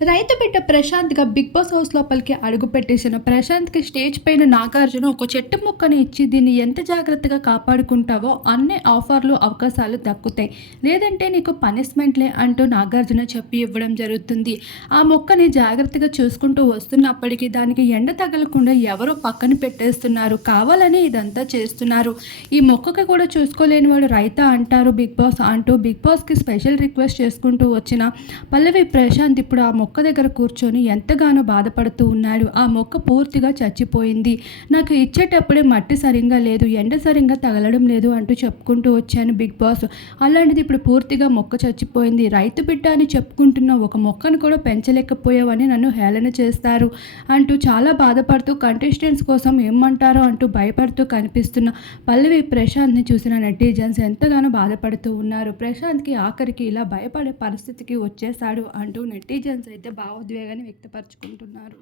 రైతు బిడ్డ ప్రశాంత్‌గా 'big boss' house లోపలికి అడుగుపెట్టేసిన ప్రశాంత్‌కి స్టేజ్ పైన నాగార్జున ఒక చెట్టు ముక్కని ఇచ్చి దీన్ని ఎంత జాగ్రత్తగా కాపాడుకుంటావో అన్ని ఆఫర్‌లు, అవకాశాలు దక్కుతాయి. లేదంటే నీకు పనిష్మెంట్‌లే అంటూ నాగార్జున చెప్పి ఇవ్వడం జరుగుతుంది. ఆ మొక్కని జాగ్రత్తగా చూసుకుంటూ వస్తున్నప్పటికీ దానికి ఎండ తగలకుండా ఎవరో పక్కన పెట్టేస్తున్నారు. కావాలని ఇదంతా చేస్తున్నారు. ఈ మొక్కకి కూడా చూసుకోలేని వాడు రైతా అంటారు 'బిగ్ బాస్' అంటూ 'బిగ్ బాస్‌కి' స్పెషల్ రిక్వెస్ట్ చేసుకుంటూ వచ్చిన పల్లవి ప్రశాంత్ ఇప్పుడు ఆ మొక్క దగ్గర కూర్చొని ఎంతగానో బాధపడుతూ ఉన్నాడు. ఆ మొక్క పూర్తిగా చచ్చిపోయింది. నాకు ఇచ్చేటప్పుడే మట్టి సరింగా లేదు, ఎండ సరింగా తగలడం లేదు అంటూ చెప్పుకుంటూ వచ్చాను బిగ్ బాస్. అలాంటిది ఇప్పుడు పూర్తిగా మొక్క చచ్చిపోయింది. రైతు బిడ్డ అని చెప్పుకుంటున్న ఒక మొక్కను కూడా పెంచలేకపోయావని నన్ను హేళన చేస్తారు అంటూ చాలా బాధపడుతూ కంటెస్టెంట్స్ కోసం ఏమంటారో అంటూ భయపడుతూ కనిపిస్తున్న పల్లవి ప్రశాంత్‌ని చూసిన నెటిజన్స్ ఎంతగానో బాధపడుతూ ఉన్నారు. ప్రశాంత్‌కి ఆఖరికి ఇలా భయపడే పరిస్థితికి వచ్చేసాడు అంటూ నెటిజన్స్ అయితే భావోద్వేగాన్ని వ్యక్తపరుచుకుంటున్నారు.